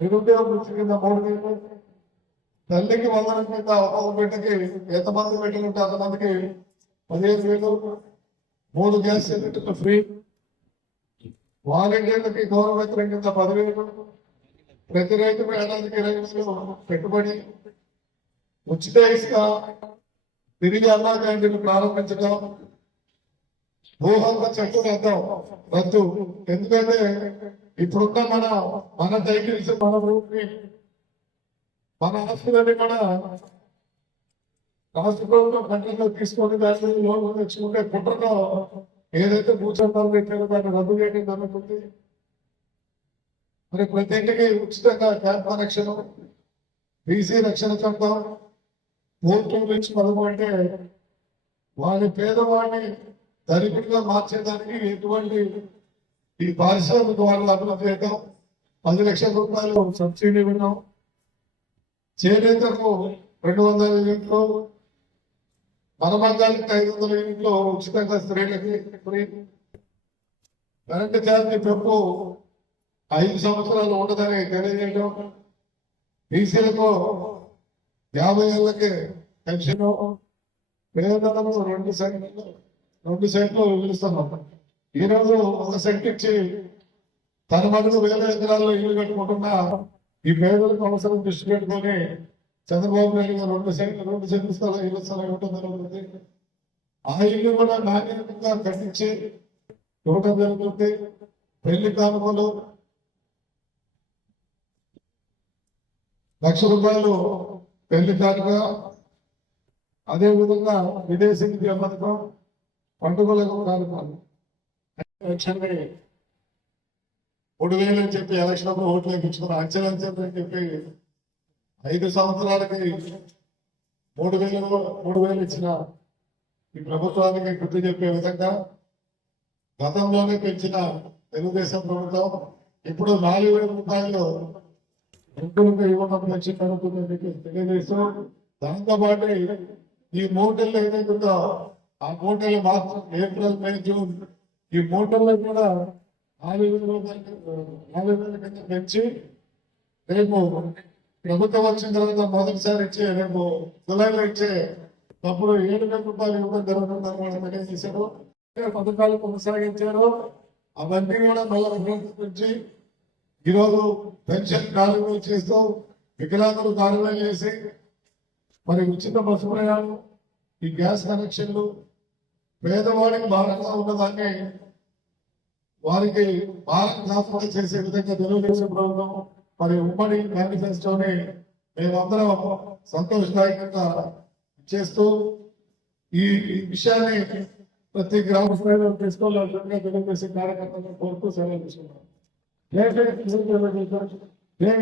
నిరుద్యోగ వృత్తి కింద మూడు వేలు తల్లికి వందల కింద ఒక్కొక్క బిడ్డకి ఎంతమంది బిడ్డలు ఉంటే అంతమందికి పదిహేను వేలు. మూడు గ్యాస్ సిలిండర్లు ఫ్రీ. వాలంటీర్లకి గౌరవ కింద పదివేలు. ప్రతి రైతు ఏడాదికి ఇరవై వేలు పెట్టుబడి. ఉచిత ఇసుక తిరిగి అన్నా క్యాంటీన్లు ప్రారంభించడం భూహంగ చెట్టు రద్దాం రద్దు ఎందుకంటే ఇప్పుడున్న మన మన టైటిల్స్ మన భూమి మన ఆస్తులని మన రాష్ట్ర ప్రభుత్వం కంట్రీలో తీసుకొని దాని లోన్ తెచ్చుకుంటే కుట్రలో ఏదైతే భూచందాలు పెట్టారో దాన్ని రద్దు చేయడం జరుగుతుంది. మరి ప్రతి ఇంటికి ఉచితంగా క్యాబ్ రక్షణ బీసీ రక్షణ చట్టం పూర్తి నుంచి అంటే వారి పేదవాడిని దరిద్రంగా మార్చేదానికి ఎటువంటి ఈ పారిశ్రామిక వాళ్ళు అభివృద్ధి చేయడం పది లక్షల రూపాయలు సబ్సిడీ ఇవ్వడం చేనేతకు రెండు వందల యూనిట్లు మనమంగానికి ఐదు వందల యూనిట్లు ఉచితంగా స్త్రీలకి ఫ్రీ కరెంటు ఛార్జీ పెంపు ఐదు సంవత్సరాలు ఉండదని తెలియజేయడం బీసీలకు యాభై ఏళ్ళకి పెన్షన్. పేదలను రెండు సంఖ్యలు రెండు సెంట్లు పిలుస్తున్నాం ఈ రోజు ఒక సెంట్ ఇచ్చి తన మధ్యలో వేల ఎకరాల్లో ఇల్లు కట్టుకోకుండా ఈ పేదలకు అవసరం దృష్టి పెట్టుకొని చంద్రబాబు నాయుడు గారు రెండు సెంట్లు రెండు సెంట్లు స్థలం ఇల్లు స్థలం ఇవ్వడం జరుగుతుంది ఆ ఇల్లు కూడా నాణ్యతంగా కట్టించి ఇవ్వడం జరుగుతుంది. పెళ్ళి కానుకలు లక్ష రూపాయలు పెళ్ళి కానుక అదేవిధంగా విదేశీ విద్యా పథకం పండుగలకు కానుకలు ఎలక్షన్కి మూడు వేలు అని చెప్పి ఎలక్షన్ ఓట్లు వేయించుకున్న అంచెలు అంచెలు అని చెప్పి ఐదు సంవత్సరాలకి మూడు వేలు మూడు వేలు ఇచ్చిన ఈ ప్రభుత్వానికి గుర్తు చెప్పే విధంగా గతంలోనే పెంచిన తెలుగుదేశం ప్రభుత్వం ఇప్పుడు నాలుగు వేల రూపాయలు ఎంపులకు ఇవ్వడం మంచి కనుక్కుందని చెప్పి తెలియజేస్తూ దాంతో పాటు ఈ మూడు ఏదైతే ఏదైతుందో ఆ మూటలు మాత్రం ఏప్రిల్ మే జూన్ ఈ మూటల్లో కూడా నాలుగు వేల రూపాయలు నాలుగు వేల కింద పెంచి రేపు ప్రభుత్వం వచ్చిన తర్వాత మొదటిసారి ఇచ్చే రేపు జులైలో ఇచ్చే అప్పుడు ఏడు వేల రూపాయలు ఇవ్వడం జరుగుతుందని కూడా పథకాలు కొనసాగించారు అవన్నీ కూడా మళ్ళీ ఉపయోగించి ఈరోజు పెన్షన్ కార్యక్రమం చేస్తూ వికలాంగులు కార్యక్రమం చేసి మరి ఉచిత బస్సు ప్రయాణం ఈ గ్యాస్ కనెక్షన్లు పేదవాడికి భారంగా ఉన్నదాన్ని వారికి భారం చేసే విధంగా తెలుగుదేశం ప్రభుత్వం మరి ఉమ్మడి మేనిఫెస్టోని మేమందరం సంతోషదాయకంగా చేస్తూ ఈ విషయాన్ని ప్రతి గ్రామ స్థాయిలో తీసుకోవాల్సిందిగా తెలుగుదేశం కార్యకర్తలను కోరుతూ సేవలు తీసుకున్నాం జై జై తెలుగుదేశం. జై